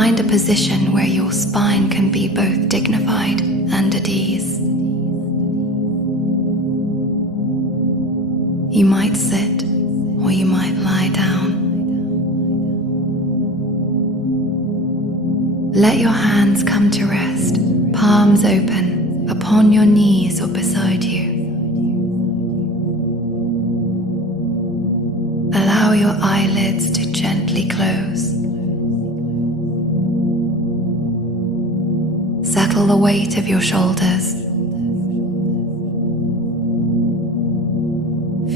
find a position where your spine can be both dignified and at ease. You might sit or you might lie down. Let your hands come to rest, palms open, upon your knees or beside you. Allow your eyelids to gently close. Settle the weight of your shoulders.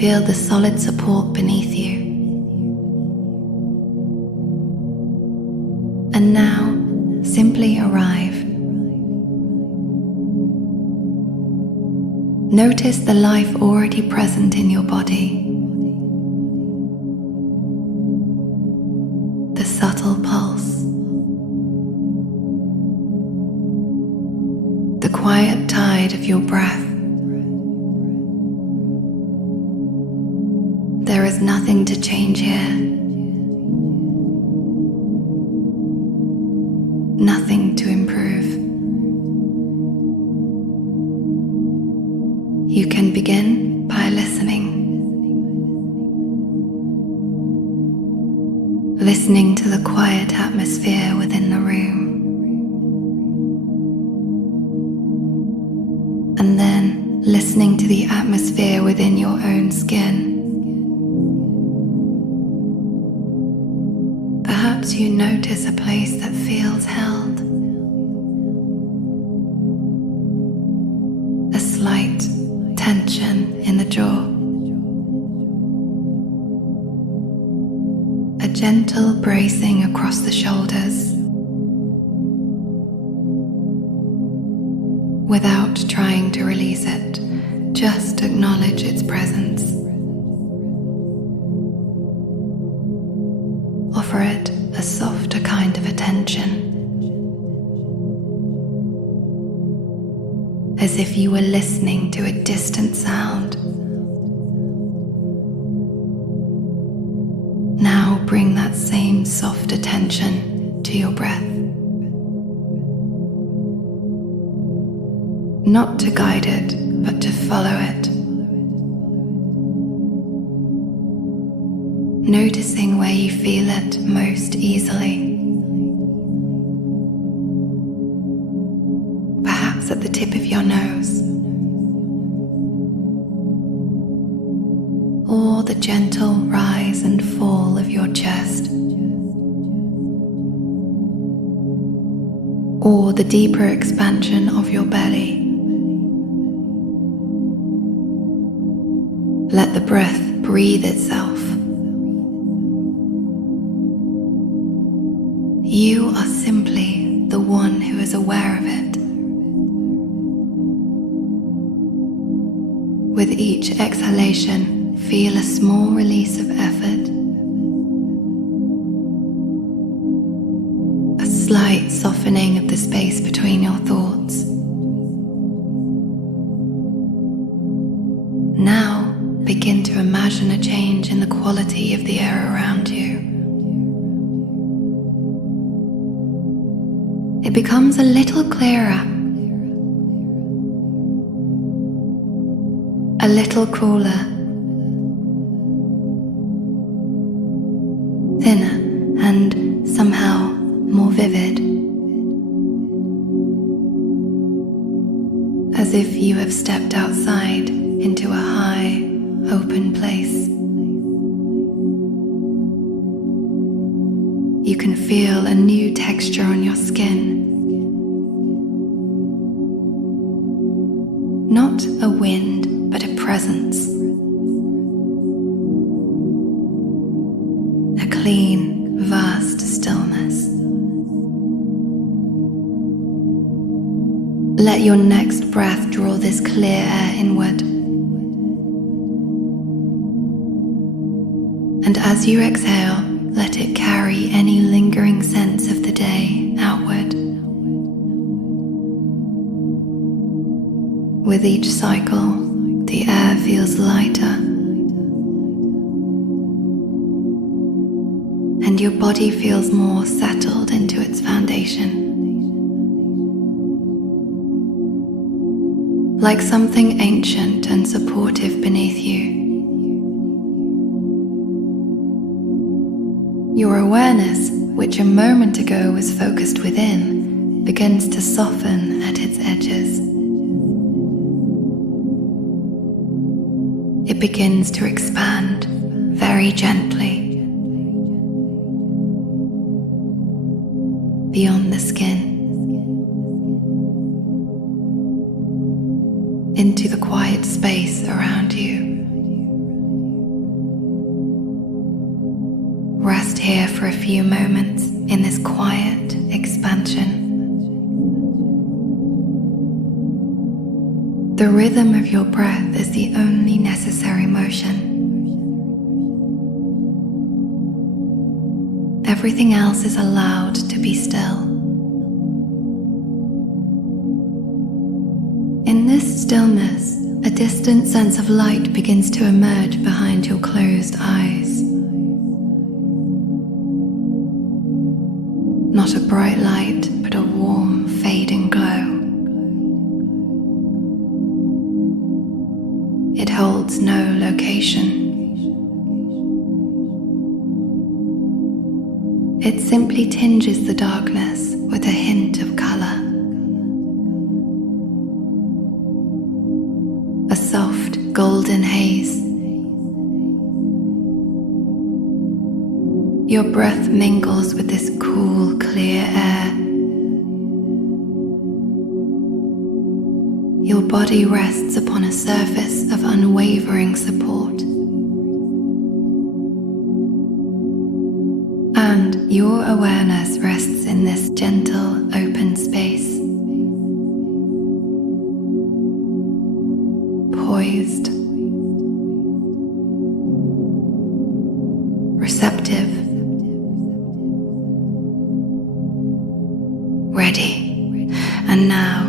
Feel the solid support beneath you. And now, simply arrive. Notice the life already present in your body. The subtle pulse. The quiet tide of your breath. There is nothing to change here. Nothing to improve. You can begin by listening. Listening to the quiet atmosphere within the room. And then listening to the atmosphere within your own skin. Perhaps you notice a place that feels held. A slight tension in the jaw. A gentle bracing across the shoulders. Without trying to release it, just acknowledge its presence. Offer it a softer kind of attention, as if you were listening to a distant sound. Now bring that same soft attention to your breath. Not to guide it, but to follow it. Noticing where you feel it most easily. Perhaps at the tip of your nose. Or the gentle rise and fall of your chest. Or the deeper expansion of your belly. Let the breath breathe itself. You are simply the one who is aware of it. With each exhalation, feel a small release of effort. A slight softening of the space between your thoughts. Now, begin to imagine a change in the quality of the air around you. It becomes a little clearer, a little cooler, thinner and somehow more vivid, as if you have stepped outside into a high, open place. You can feel a new texture on your skin. Not a wind, but a presence. A clean, vast stillness. Let your next breath draw this clear air inward. And as you exhale, let it carry any lingering sense of the day outward. With each cycle, the air feels lighter, and your body feels more settled into its its foundation. Like something ancient and supportive beneath you. Your awareness, which a moment ago was focused within, begins to soften at its edges. It begins to expand very gently beyond the skin into the quiet space around you. Rest here for a few moments in this quiet expansion. The rhythm of your breath is the only necessary motion. Everything else is allowed to be still. In this stillness, a distant sense of light begins to emerge behind your closed eyes. Not a bright light, but a warm, fading glow. It holds no location. It simply tinges the darkness with a hint of color. A soft golden haze. Your breath mingles with this cool, clear air. Your body rests upon a surface of unwavering support. And your awareness rests in this gentle, open space. Poised. Receptive. Ready. And now,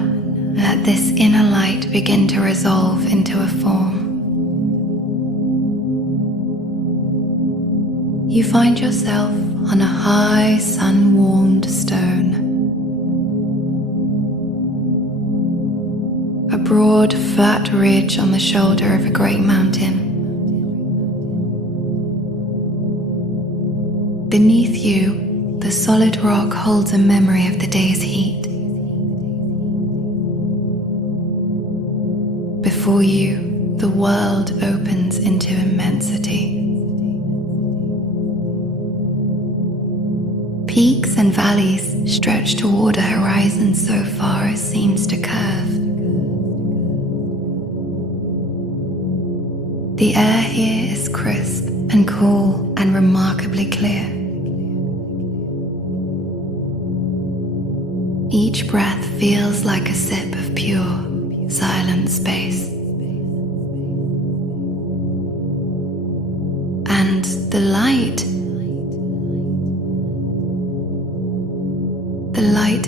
let this inner light begin to resolve into a form. You find yourself on a high, sun-warmed stone. A broad, flat ridge on the shoulder of a great mountain. Beneath you, the solid rock holds a memory of the day's heat. Before you, the world opens into immensity. Peaks and valleys stretch toward a horizon so far it seems to curve. The air here is crisp and cool and remarkably clear. Each breath feels like a sip of pure, silent space. And the light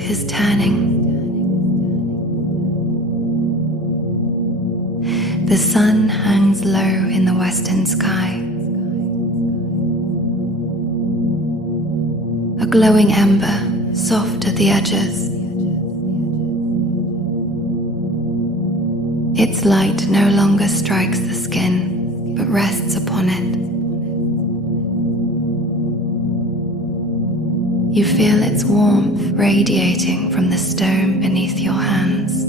is turning. The sun hangs low in the western sky. A glowing ember, soft at the edges. Its light no longer strikes the skin, but rests upon it. You feel its warmth radiating from the stone beneath your hands.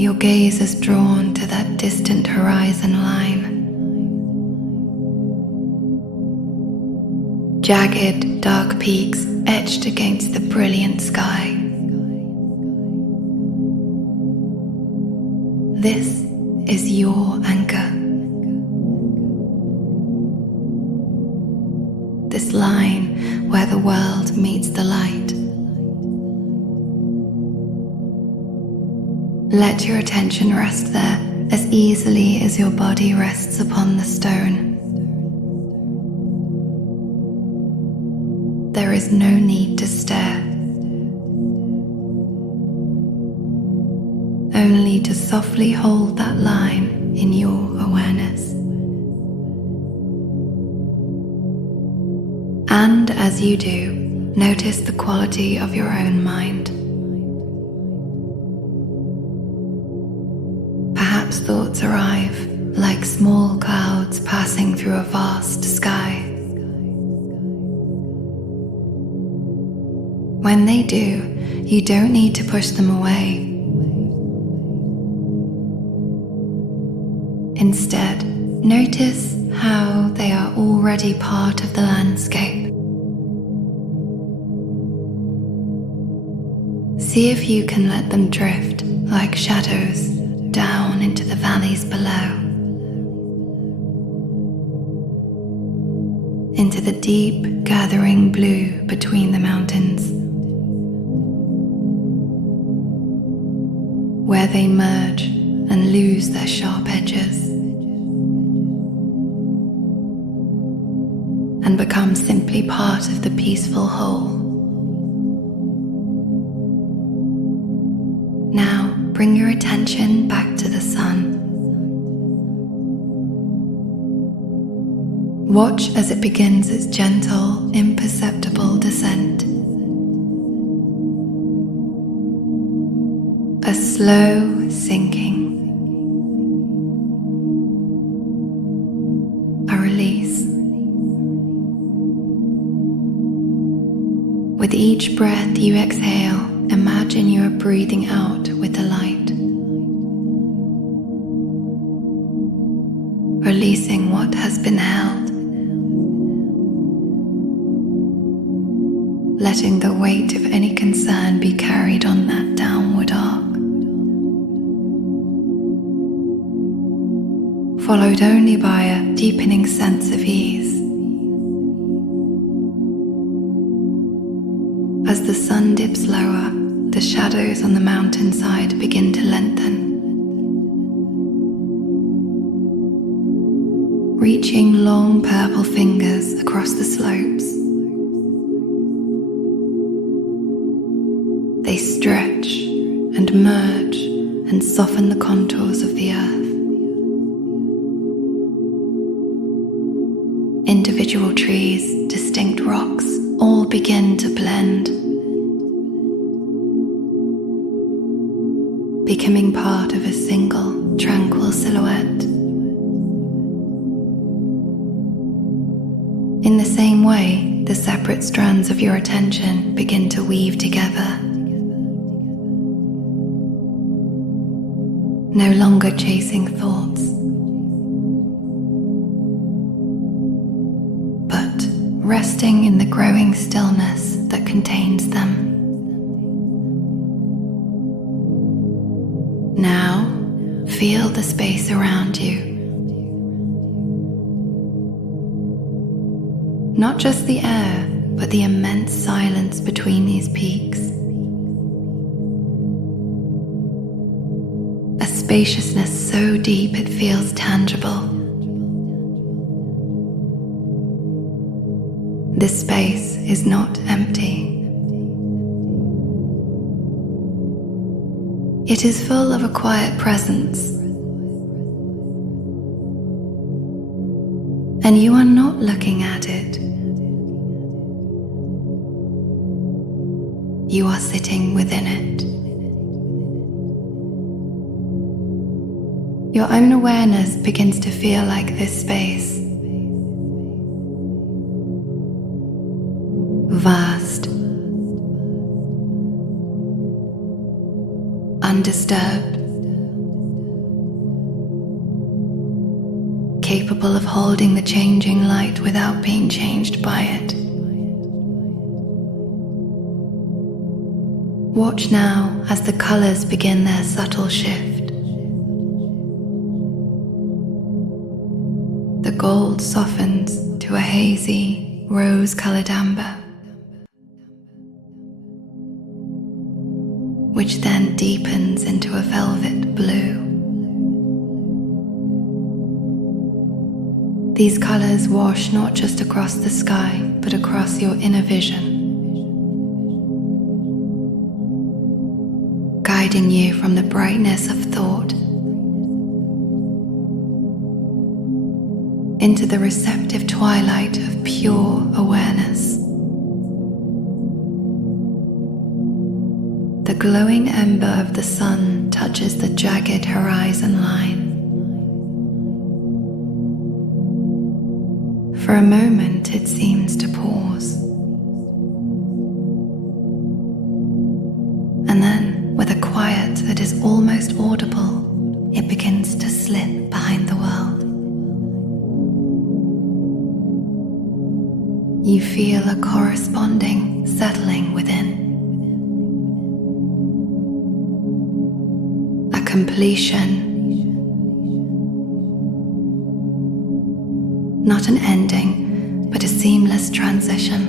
Your gaze is drawn to that distant horizon line. Jagged, dark peaks etched against the brilliant sky. This is your anchor. This line where the world meets the light. Let your attention rest there as easily as your body rests upon the stone. There is no need to stare, only to softly hold that line in your awareness. And as you do, notice the quality of your own mind. Perhaps thoughts arrive like small clouds passing through a vast sky. When they do, you don't need to push them away. Instead, notice how they are already part of the landscape. See if you can let them drift like shadows down into the valleys below, into the deep gathering blue between the mountains, where they merge and lose their sharp edges and become simply part of the peaceful whole. Now bring your attention back to the sun. Watch as it begins its gentle, imperceptible descent. A slow sinking. A release. With each breath you exhale, imagine you are breathing out with the light, releasing what has been held, letting the weight of any concern be carried on that downward arc, followed only by a deepening sense of ease. As the sun dips lower, the shadows on the mountainside begin to lengthen, reaching long purple fingers across the slopes. They stretch and merge and soften the contours of the earth. Individual trees, distinct rocks, all begin to blend, becoming part of a single, tranquil silhouette. In the same way, the separate strands of your attention begin to weave together, no longer chasing thoughts, but resting in the growing stillness that contains them. Now, feel the space around you. Not just the air, but the immense silence between these peaks. A spaciousness so deep it feels tangible. This space is not empty. It is full of a quiet presence. And you are not looking at it. You are sitting within it. Your own awareness begins to feel like this space. Vast, undisturbed, capable of holding the changing light without being changed by it. Watch now as the colors begin their subtle shift. The gold softens to a hazy, rose-colored amber, which then deepens into a velvet blue. These colors wash not just across the sky, but across your inner vision, guiding you from the brightness of thought into the receptive twilight of pure awareness. The glowing ember of the sun touches the jagged horizon line. For a moment it seems to pause. And then, with a quiet that is almost audible, it begins to slip behind the world. You feel a corresponding settling within. A completion. Not an ending, but a seamless transition.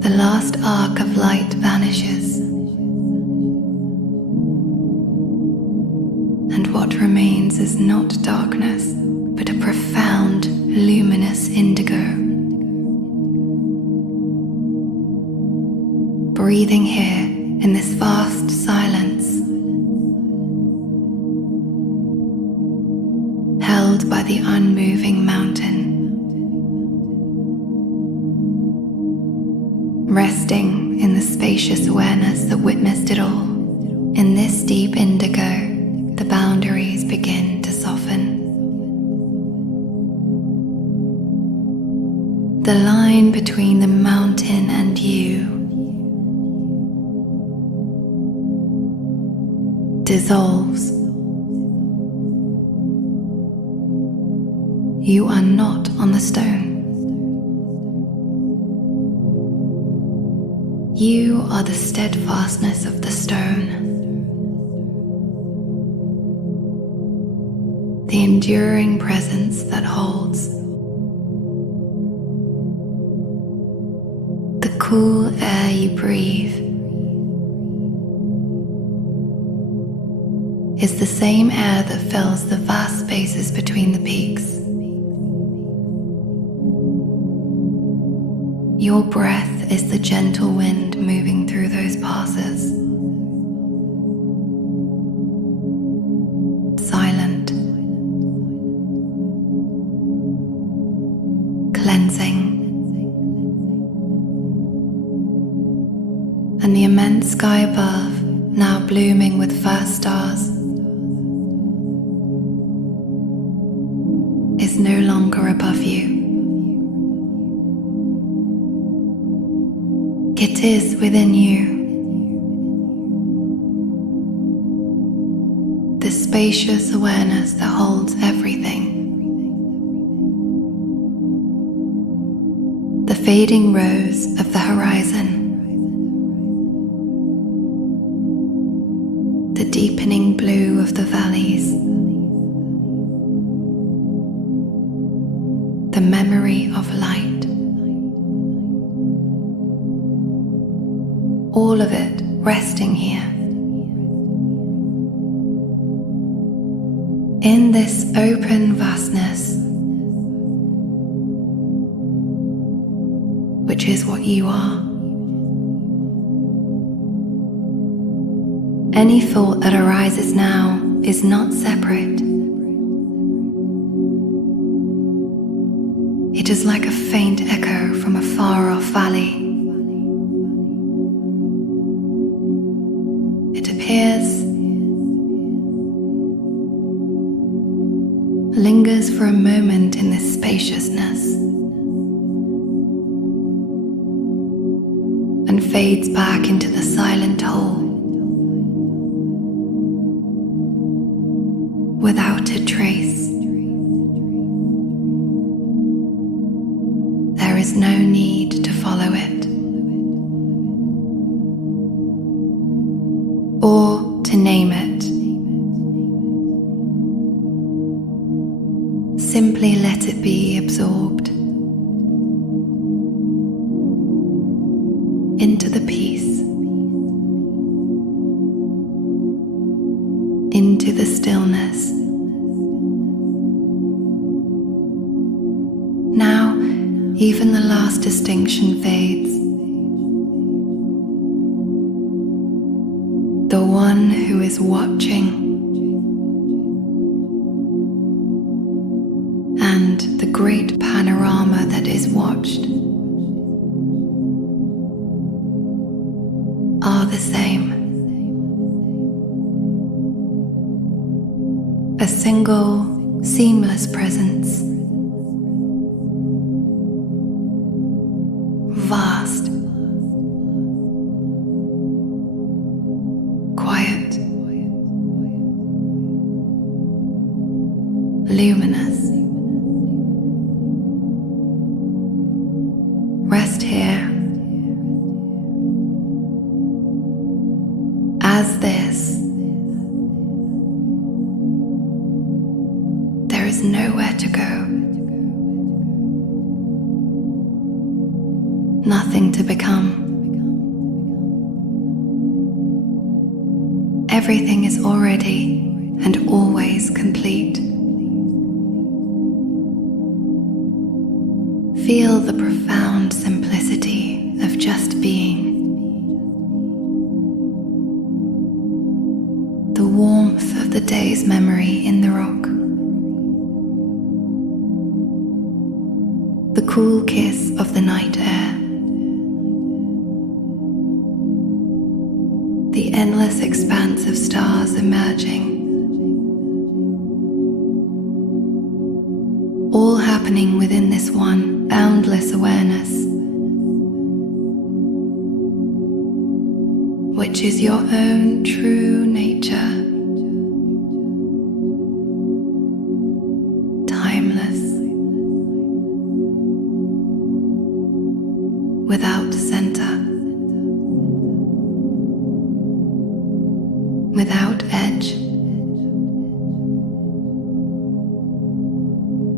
The last arc of light vanishes, and what remains is not darkness, but a profound, luminous indigo. Breathing here in this vast silence, held by the unmoving mountain, resting in the spacious awareness that witnessed it all. In this deep indigo, the boundaries begin to soften. The line between the mountain and you dissolves. You are not on the stone. You are the steadfastness of the stone, the enduring presence that holds. The cool air you breathe is the same air that fills the vast spaces between the peaks. Your breath is the gentle wind moving through those passes. Silent, cleansing, and the immense sky above, now blooming with first stars, is no longer above you. It is within you. The spacious awareness that holds everything. The fading rose of the horizon. The deepening blue of the valleys. The memory of light. All of it resting here. In this open vastness, which is what you are. Any thought that arises now is not separate. It is like a faint echo from a far-off valley. It appears, lingers for a moment in this spaciousness, and fades back into the silent hole without a trace. There is no need to follow it, or to name it. Simply let it be absorbed into the peace, into the stillness. Now, even the last distinction fades. The one who is watching and the great panorama that is watched are the same. A single, seamless presence, vast, quiet, luminous. Rest here as this. There is nowhere to go, nothing to become. Everything is already and always complete. Feel the profound simplicity of just being. The warmth of the day's memory in the rock. The cool kiss of the night air. The endless expanse of stars emerging. All happening within this one boundless awareness, which is your own true nature, timeless, without center, without edge.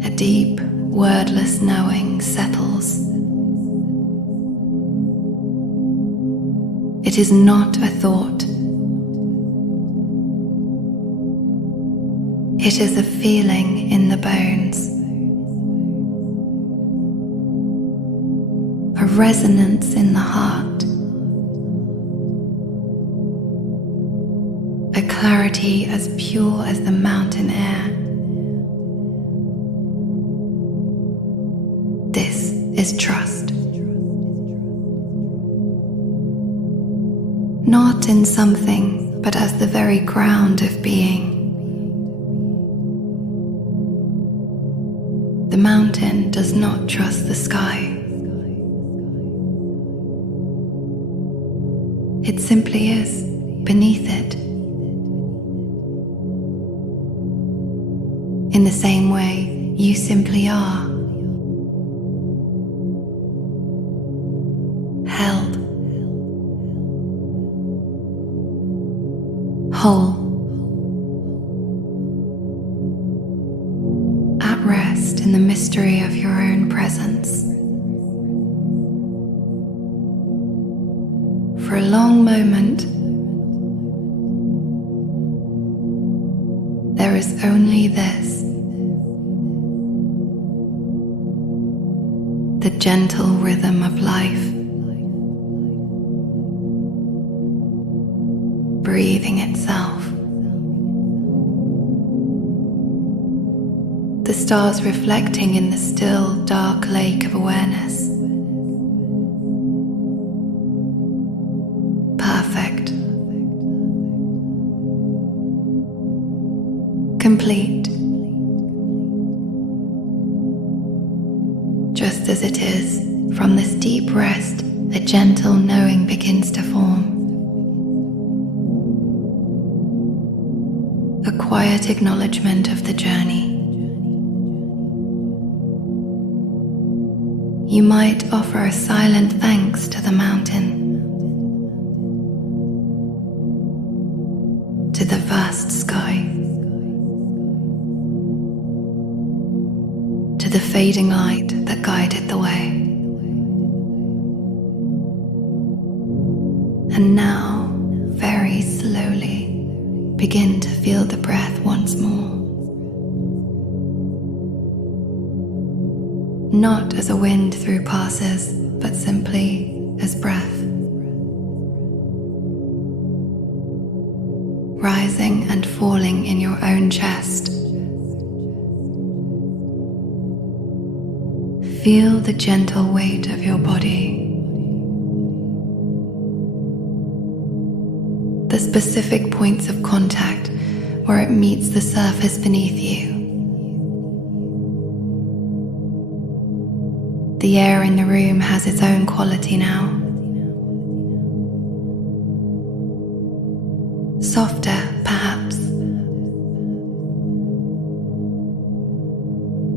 A deep, wordless knowing settles. It is not a thought. It is a feeling in the bones. A resonance in the heart. A clarity as pure as the mountain air. This is trust. Not in something, but as the very ground of being. The mountain does not trust the sky. It simply is beneath it. In the same way, you simply are. Held. Whole. At rest in the mystery of your own presence. For a long moment, there is only this. The gentle rhythm of life. Breathing itself. The stars reflecting in the still, dark lake of awareness. Perfect. Complete. Just as it is, from this deep rest, a gentle knowing begins to form. A quiet acknowledgement of the journey. You might offer a silent thanks to the mountain, to the vast sky, to the fading light that guided the way. And now, very slowly, begin to feel the breath once more. Not as a wind through passes, but simply as breath. Rising and falling in your own chest. Feel the gentle weight of your body, the specific points of contact where it meets the surface beneath you. The air in the room has its own quality now. Softer, perhaps.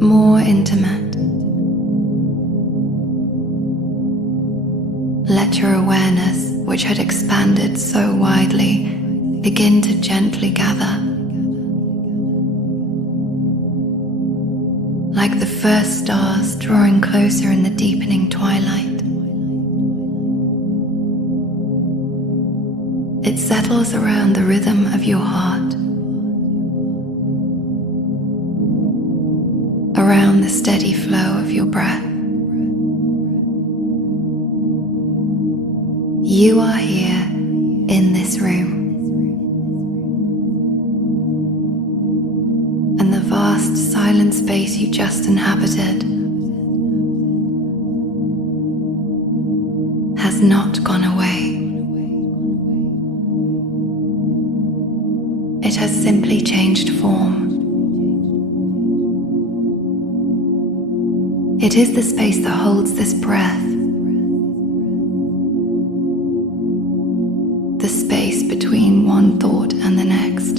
More intimate. Let your awareness, which had expanded so widely, begin to gently gather. Like the first stars drawing closer in the deepening twilight. It settles around the rhythm of your heart, around the steady flow of your breath. You are here in this room, and the vast silent space you just inhabited has not gone away. It has simply changed form. It is the space that holds this breath, the space between one thought and the next,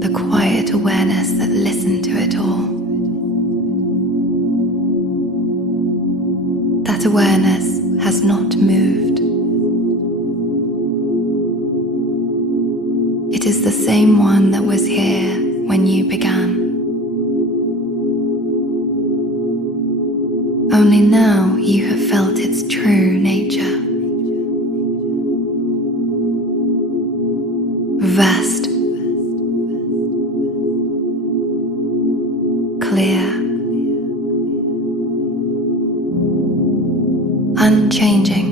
the quiet awareness that listened to it all. That awareness has not moved. It is the same one that was here when you began. Only now you have felt its true nature. Vast, clear, unchanging,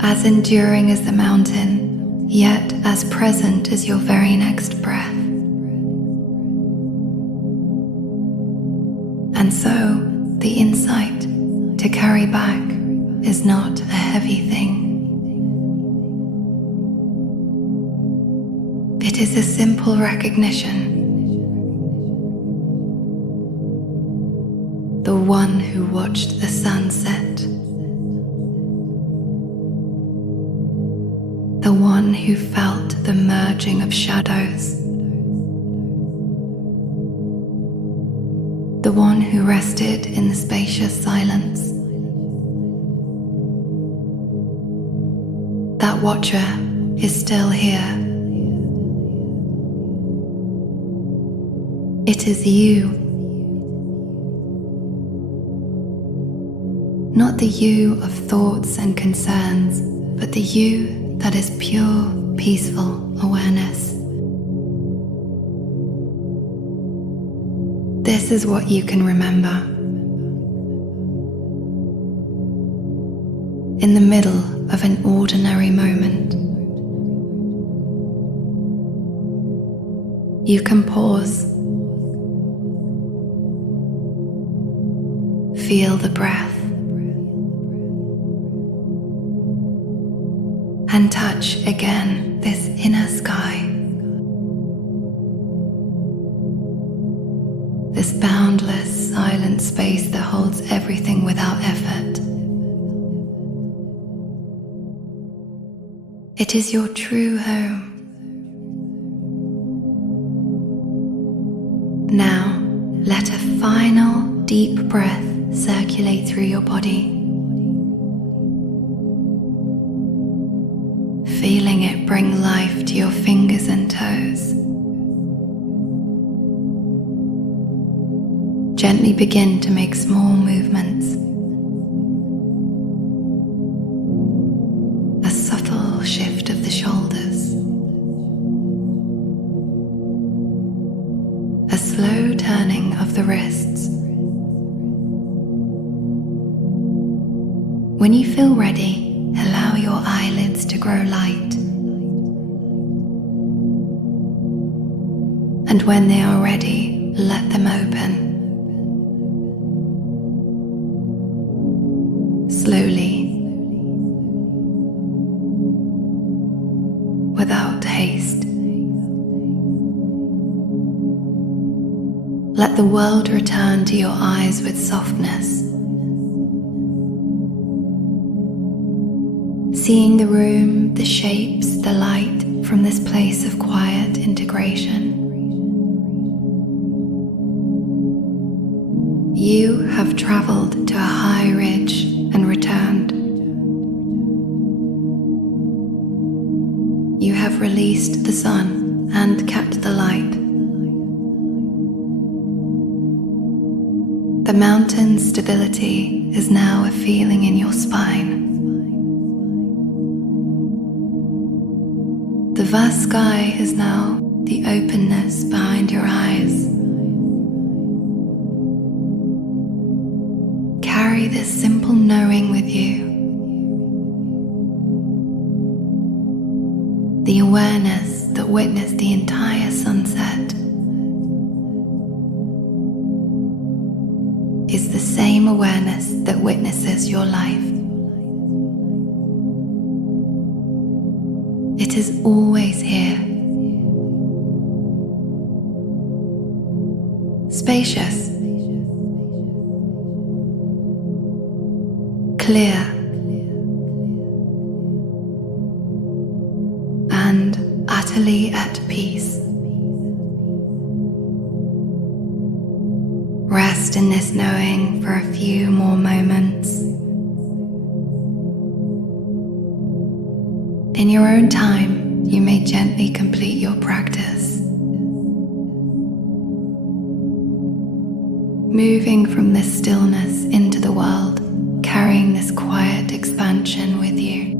as enduring as the mountain, yet as present as your very next breath. And so, the insight to carry back is not a heavy thing. It is a simple recognition. The one who watched the sunset. The one who felt the merging of shadows. The one who rested in the spacious silence. That watcher is still here. It is you. Not the you of thoughts and concerns, but the you that is pure, peaceful awareness. This is what you can remember. In the middle of an ordinary moment, you can pause, feel the breath, and touch again this inner sky. This boundless, silent space that holds everything without effort. It is your true home. Now, let a final deep breath circulate through your body, feeling it bring life to your fingers and toes. Gently begin to make small movements. A subtle shift of the shoulders. A slow turning of the wrists. When you feel ready, allow your eyelids to grow light. and when they are ready, let them open. Slowly, without haste. Let the world return to your eyes with softness, seeing the room, the shapes, the light from this place of quiet integration. You have traveled to a high ridge and returned. You have released the sun and kept the light. The mountain's stability is now a feeling in your spine. The vast sky is now the openness behind your eyes. Carry this simple knowing with you. The awareness that witnessed the entire sunset is the same awareness that witnesses your life. It is always here. Spacious, clear, and utterly at peace. Rest in this knowing for a few more moments. In your own time, you may gently complete your practice, moving from this stillness into the world, carrying this quiet expansion with you.